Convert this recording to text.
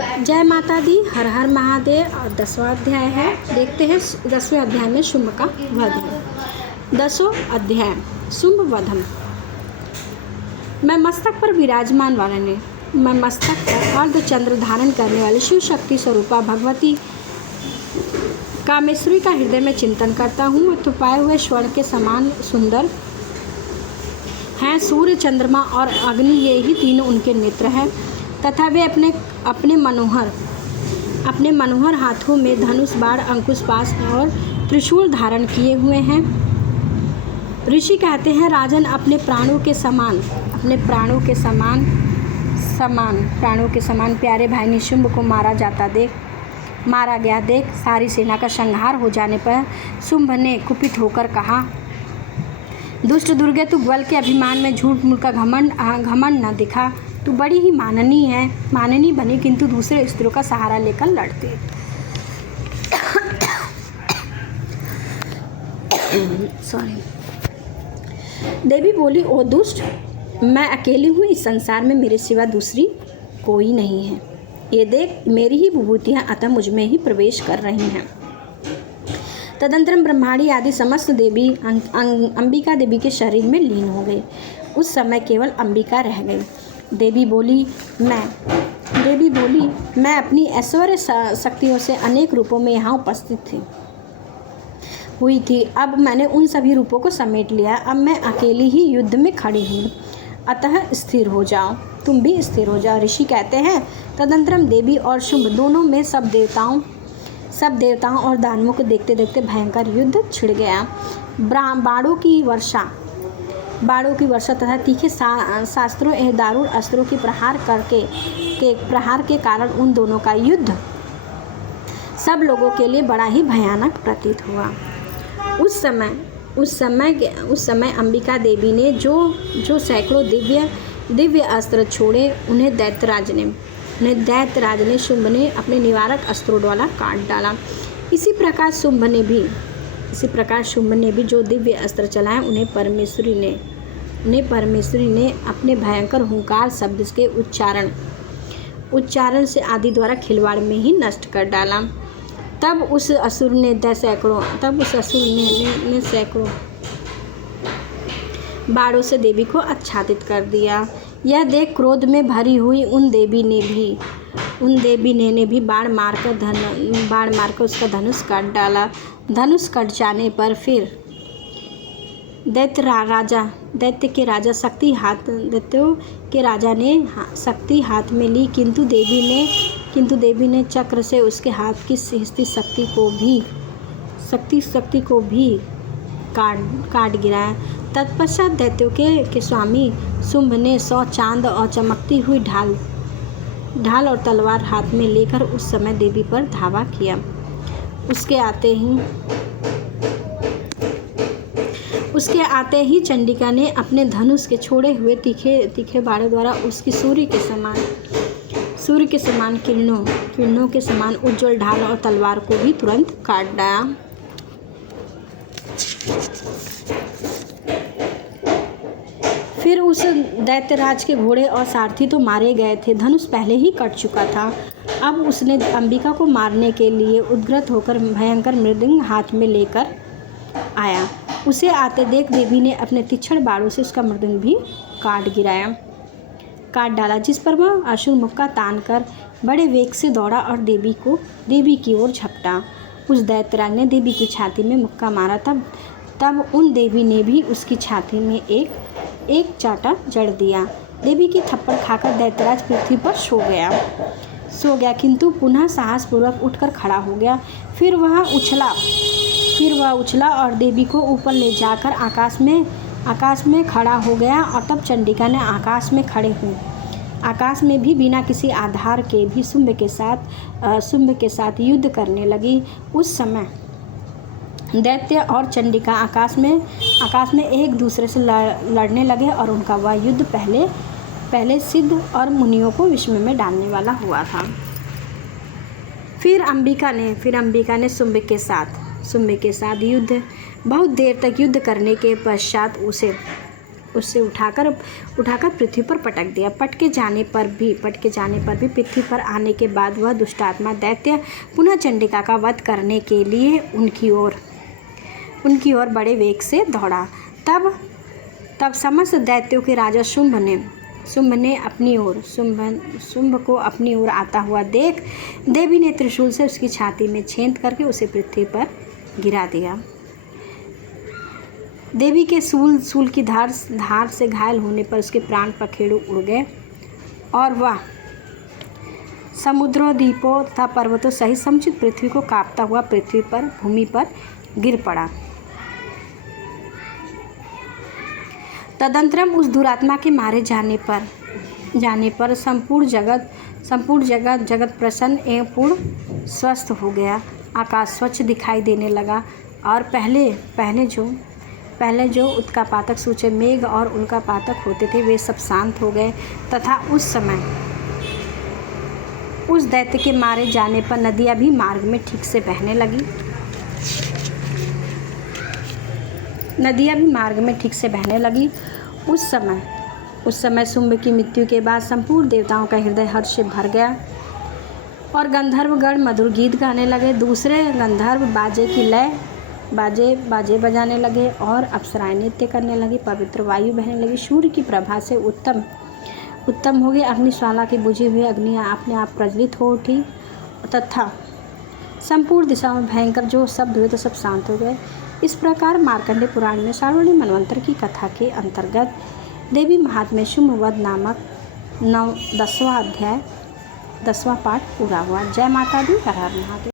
जय माता दी, हर हर महादेव। और 10वां अध्याय है। देखते हैं 10वें अध्याय में शुंभ का वध है। 10वां अध्याय शुंभ वधम। मैं मस्तक पर विराजमान वाले ने मैं मस्तक पर अर्धचंद्र धारण करने वाली शिव शक्ति स्वरूपा भगवती कामेश्वरी का हृदय में चिंतन करता हूँ। तो पाए हुए स्वर्ण के समान सुंदर हैं। सूर्य, चंद्रमा और अग्नि, ये ही तीनों उनके नेत्र हैं तथा वे अपने मनोहर हाथों में धनुष, बाण, अंकुश, पाश और त्रिशूल धारण किए हुए हैं। ऋषि कहते हैं, राजन, अपने प्राणों के समान प्यारे भाई निशुंभ को मारा गया देख सारी सेना का संहार हो जाने पर शुंभ ने कुपित होकर कहा, दुष्ट दुर्गे, तू बल के अभिमान में झूठ मूठ का घमंड न दिखा। तू बड़ी ही माननी बनी, किंतु दूसरे स्त्रियों का सहारा लेकर लड़ती। देवी बोली, ओ दुष्ट, मैं अकेली हूँ, इस संसार में मेरे सिवा दूसरी कोई नहीं है। ये देख, मेरी ही विभूतियाँ अतः मुझ में ही प्रवेश कर रही हैं। तदंतरम ब्रह्माणी आदि समस्त देवी अंबिका देवी के शरीर में लीन हो गई। उस समय केवल अंबिका रह गई। देवी बोली, मैं अपनी ऐश्वर्य शक्तियों से अनेक रूपों में यहाँ उपस्थित हुई थी। अब मैंने उन सभी रूपों को समेट लिया। अब मैं अकेली ही युद्ध में खड़ी हूँ, अतः स्थिर हो जाओ, तुम भी स्थिर हो जाओ। ऋषि कहते हैं, तदंतरम देवी और शुंभ दोनों में सब देवताओं और दानवों को देखते देखते भयंकर युद्ध छिड़ गया। बाणों की वर्षा तथा तीखे शास्त्रों एवं दारुण अस्त्रों की प्रहार के कारण उन दोनों का युद्ध सब लोगों के लिए बड़ा ही भयानक प्रतीत हुआ। उस समय अंबिका देवी ने जो सैकड़ों दिव्य अस्त्र छोड़े, उन्हें दैत्यराज ने शुंभ ने अपने निवारक अस्त्रों द्वारा काट डाला। इसी प्रकार शुंभ ने भी जो दिव्य अस्त्र चलाए, उन्हें परमेश्वरी ने अपने भयंकर हुंकार शब्द के उच्चारण से आदि द्वारा खिलवाड़ में ही नष्ट कर डाला। तब उस असुर ने सैकड़ों बाणों से देवी को आच्छादित कर दिया। यह देख क्रोध में भरी हुई उन देवी ने भी बाण मारकर उसका धनुष काट डाला। धनुष कट जाने पर फिर दैत्यों के राजा ने शक्ति हाथ में ली, किंतु देवी ने चक्र से उसके हाथ की शक्ति को भी काट गिराया। तत्पश्चात दैत्यों के स्वामी शुंभ ने 100 चांद और चमकती हुई ढाल और तलवार हाथ में लेकर उस समय देवी पर धावा किया। उसके आते ही चंडिका ने अपने धनुष के छोड़े हुए तीखे बाणों द्वारा उसकी सूर्य के समान किरणों के समान उज्जवल ढाल और तलवार को भी तुरंत काट डाला। फिर उस दैत्यराज के घोड़े और सारथी तो मारे गए थे, धनुष पहले ही कट चुका था। अब उसने अंबिका को मारने के लिए उद्ग्रत होकर भयंकर मृदंग हाथ में लेकर आया। उसे आते देख देवी ने अपने तीक्ष्ण बाणों से उसका मृदंग भी काट डाला, जिस पर वह असुर मुक्का तान कर बड़े वेग से दौड़ा और देवी की ओर झपटा। उस दैत्यराज ने देवी की छाती में मुक्का मारा। तब उन देवी ने भी उसकी छाती में एक चाटा जड़ दिया। देवी की थप्पड़ खाकर दैत्यराज पृथ्वी पर सो गया, किंतु पुनः साहसपूर्वक उठकर खड़ा हो गया। फिर वह उछला और देवी को ऊपर ले जाकर आकाश में खड़ा हो गया। और तब चंडिका ने आकाश में भी बिना किसी आधार के भी शुंभ के साथ युद्ध करने लगी। उस समय दैत्य और चंडिका आकाश में एक दूसरे से लड़ने लगे और उनका वह युद्ध पहले सिद्ध और मुनियों को विस्मय में डालने वाला हुआ था। फिर अंबिका ने शुंभ के साथ युद्ध बहुत देर तक युद्ध करने के पश्चात उससे उठाकर पृथ्वी पर पटक दिया। पटके जाने पर भी पृथ्वी पर आने के बाद वह दुष्टात्मा दैत्य पुनः चंडिका का वध करने के लिए उनकी ओर बड़े वेग से दौड़ा। तब समस्त दैत्यों के राजा शुंभ को अपनी ओर आता हुआ देख देवी ने त्रिशूल से उसकी छाती में छेद करके उसे पृथ्वी पर गिरा दिया। देवी के सूल की धार से घायल होने पर उसके प्राण पखेरु उड़ गए और वह समुद्रों, द्वीपों तथा पर्वतों सहित समुचित पृथ्वी को कांपता हुआ भूमि पर गिर पड़ा। तदंतरम उस दुरात्मा के मारे जाने पर संपूर्ण जगत प्रसन्न एवं पूर्ण स्वस्थ हो गया। आकाश स्वच्छ दिखाई देने लगा और पहले जो उत्कापातक सूचे मेघ और उल्कापातक होते थे वे सब शांत हो गए तथा उस समय उस दैत्य के मारे जाने पर नदियाँ भी मार्ग में ठीक से बहने लगी। उस समय शुंभ की मृत्यु के बाद संपूर्ण देवताओं का हृदय हर्ष से भर गया और गंधर्वगण मधुर गीत गाने लगे। दूसरे गंधर्व बाजे बजाने लगे और अप्सराएं नृत्य करने लगी। पवित्र वायु बहने लगी। सूर्य की प्रभा से उत्तम हो गई। अग्निज्वाला की बुझी हुई अग्नि अपने आप प्रज्वलित हो उठी तथा संपूर्ण दिशा में भयंकर जो शब्द हुए तो सब शांत हो गए। इस प्रकार मार्कंडेय पुराण में सावर्णी मनवंतर की कथा के अंतर्गत देवी महात्म्य शुंभवध नामक 10वां पाठ पूरा हुआ। जय माता दी। हर हर महादेव।